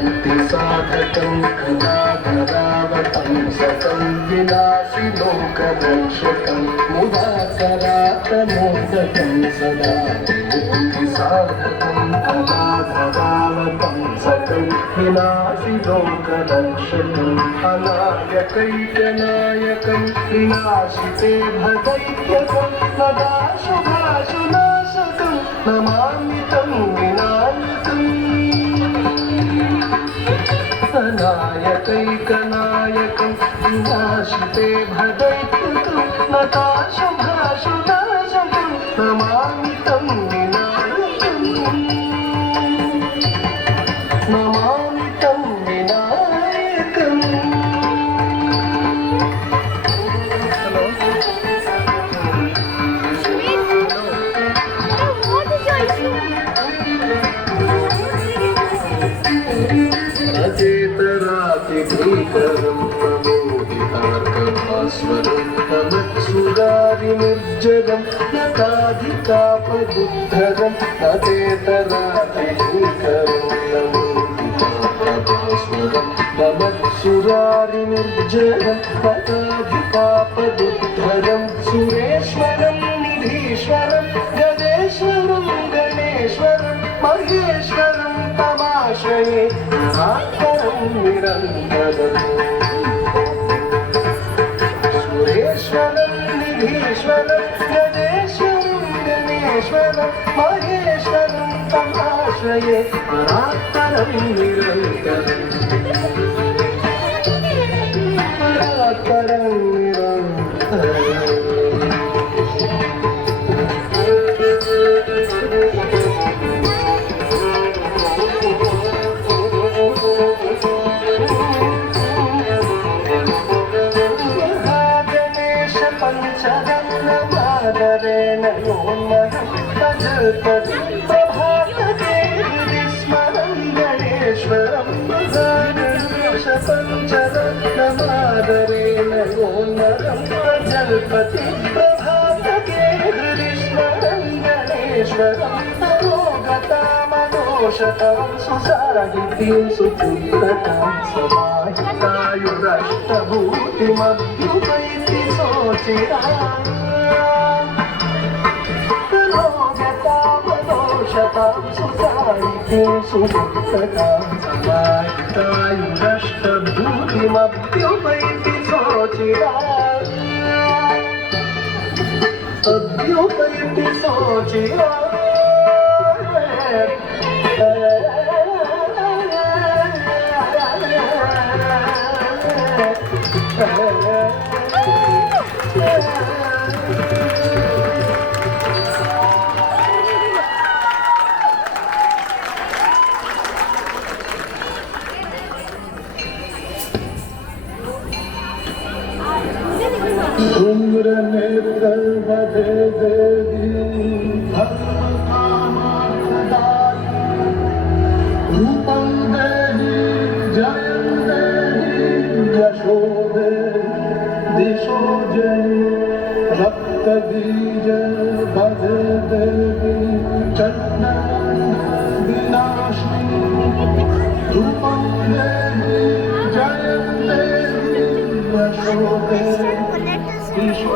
मुक्तिसाधकं कलाधरावतं सतं विनाशि लोकरक्षकं मुदाकरातमोदकं सदा मुक्तिसाधकं कलाधरावतं सतं विनाशि लोकरक्षकम् अनायकैकनायकं विनाशिते भदैत्यकं सदा शुभाशुनाशकं नमामि तं विनायकम् अनायकैकनायकं विनाशिते भदैत्यकं नताशुभाशुनाशकं नमामि तं विनायकम् नमामि तं विनायकम् अचेतरातिभीकरं प्रमोदितार्कभास्वरं तमत्सुरारिनिर्जरं नताधिकापदुद्धरं अचेतरातिभीकरं प्रमोदितार्कभास्वरं तमत्सुरारिनिर्जरं नताधिकापदुद्धरं सुरेश्वरं निधीश्वरं गजेश्वरं गणेश्वरं महेश्वरं तमाश्रये साकरं निरन्तरम् सुरेश्वरं निधीश्वरं गजेश्वरं गणेश्वरं महेश्वरं तमाश्रये परात्परं निरन्तरम् परात्परं निरन्तरम् पंचरत्नमादरेण योन्महं भजपति प्रभातके हृदि स्मरं गणेश्वरं गणेश पंचरत्नमादरेण योन्महं भजपति प्रभातके हृदि स्मरं गणेश्वरं मनोगतामनोषतां सुसाहितीं सुपुत्रतां समाहितायुरष्टभूतिमभ्युपैति मनोगतामनोषतां सुसाहितीं सुपुत्रतां समाहितायुरष्टभूतिमभ्युपैति अभ्युपैति उम्र नेत्र बधे देवी धर्म कामार्थदायी रूपं देहि जयं देहि यशो देहि दिशो जयि रक्तबीज बधे देवी चण्डं विनाशिनी रूपं देहि जयं देहि यशो देहि दिशो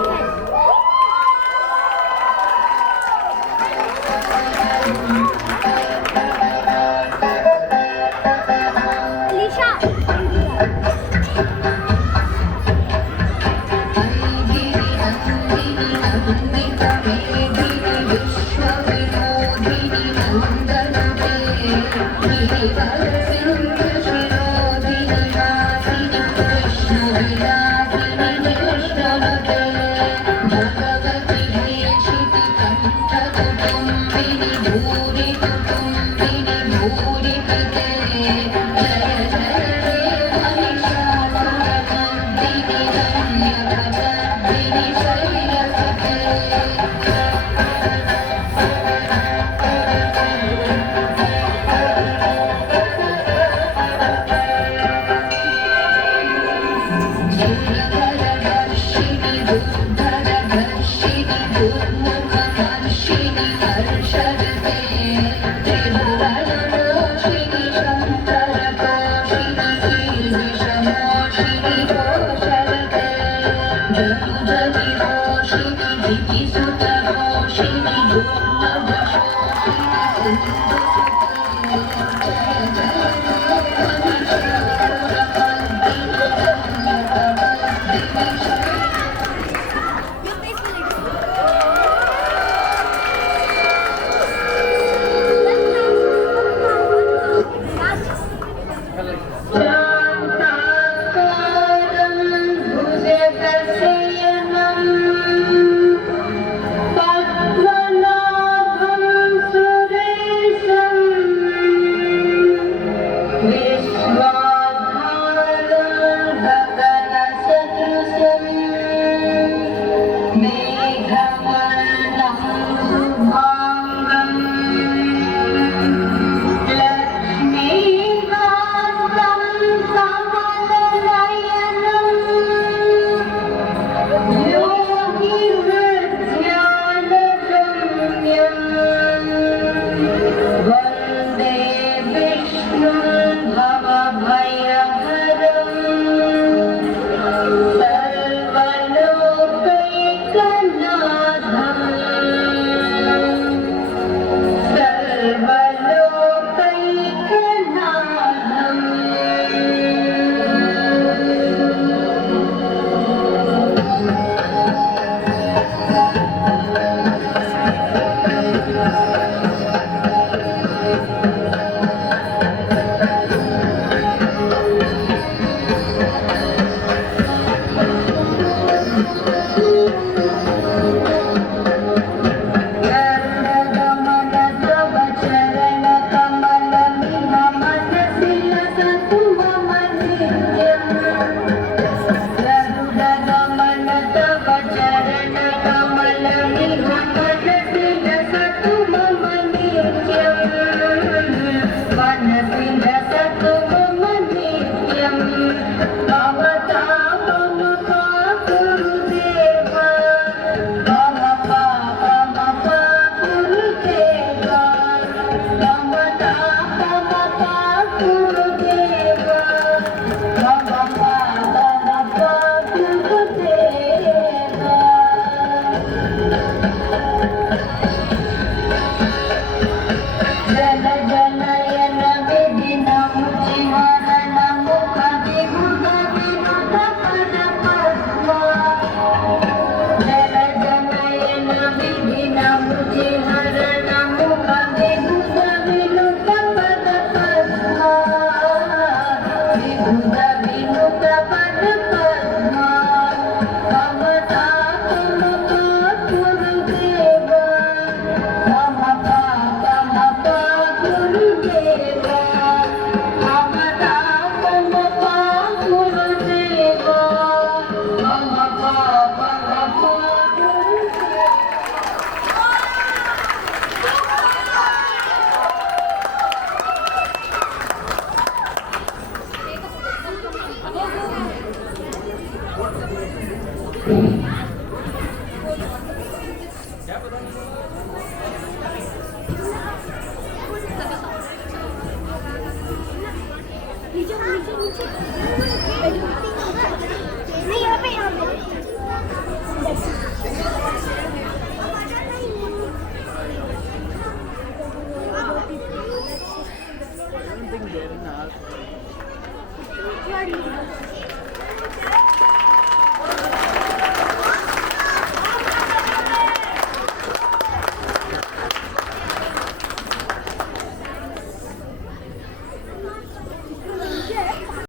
Ready?